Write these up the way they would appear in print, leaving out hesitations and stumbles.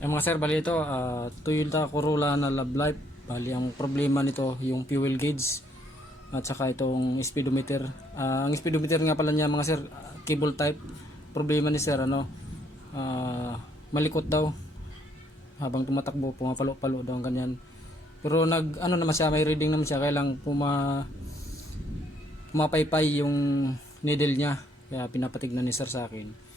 Mga sir, bali ito, Toyota Corolla na Love Life. Bali ang problema nito yung fuel gauge at saka itong speedometer. Ang speedometer nga pala niya mga sir, cable type. Problema ni sir malikot daw habang tumatakbo, pumapalo-palo daw ganyan. Pero naman siya, may reading naman siya, kaya lang pumapaypay yung needle niya. Kaya pinapatignan ni sir sa akin.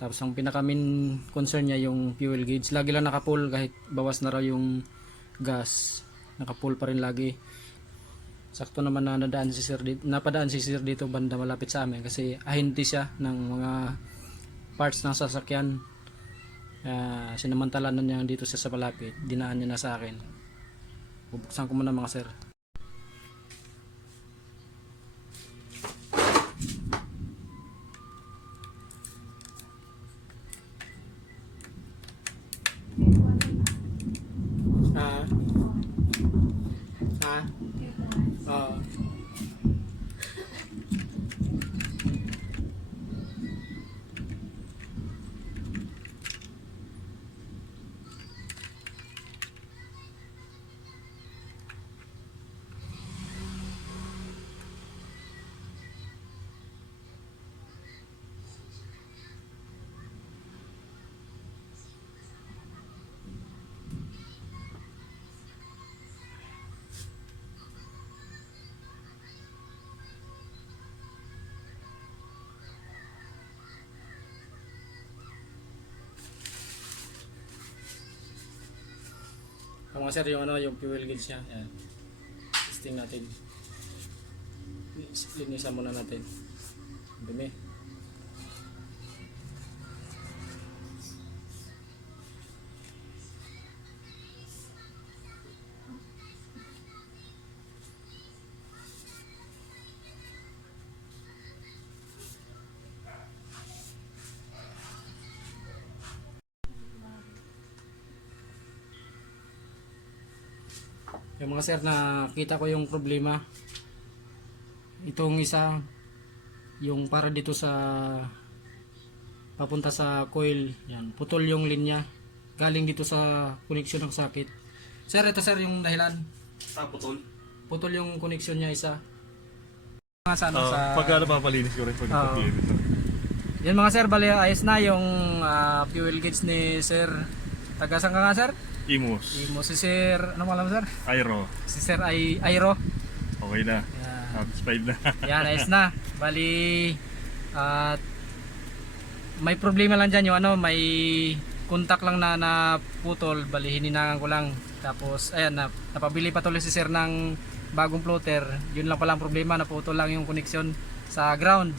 Tapos ang pinaka main concern niya yung fuel gauge. Lagi lang naka-full kahit bawas na raw yung gas. Naka-full pa rin lagi. Sakto naman na napadaan si sir dito banda malapit sa amin kasi ahente siya ng mga parts ng sasakyan. Sinamantala na niya dito siya sa malapit. Dinaan niya na sa akin. Bubuksan ko muna mga sir. Mga sir, yung yung fuel gauge niya. Yan. Testing natin. Linisan muna natin. Dumi. Yung mga sir, nakita ko yung problema. Itong isa, yung para dito sa papunta sa coil, yan, putol yung linya. Galing dito sa koneksyon ng sakit. Sir, ito sir yung dahilan. Putol? Putol yung koneksyon niya isa. Pagkano papalinis ko rin pag nagpapilit. Yan mga sir, bali ayos na yung fuel gauge ni sir. Taga saan ka nga sir? Imos. Si sir, ano mo alam sir? Aero. Si sir ay Airo. Okay na. Yan. Satisfied na. Yan, ayos na. Bali, at may problema lang dyan yung may contact lang na naputol. Bali, hininangan ko lang. Tapos, ayan, napabili pa tuloy si sir ng bagong floater. Yun lang pala ang problema, naputol lang yung connection sa ground.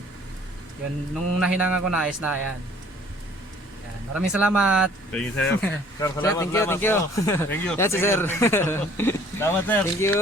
Yun, nung nahinangan ko na, ayos na, ayan. Maraming salamat. Thank you, sir. Sir, salamat. Thank you. Thank you. Yes, sir. Salamat, sir. Thank you.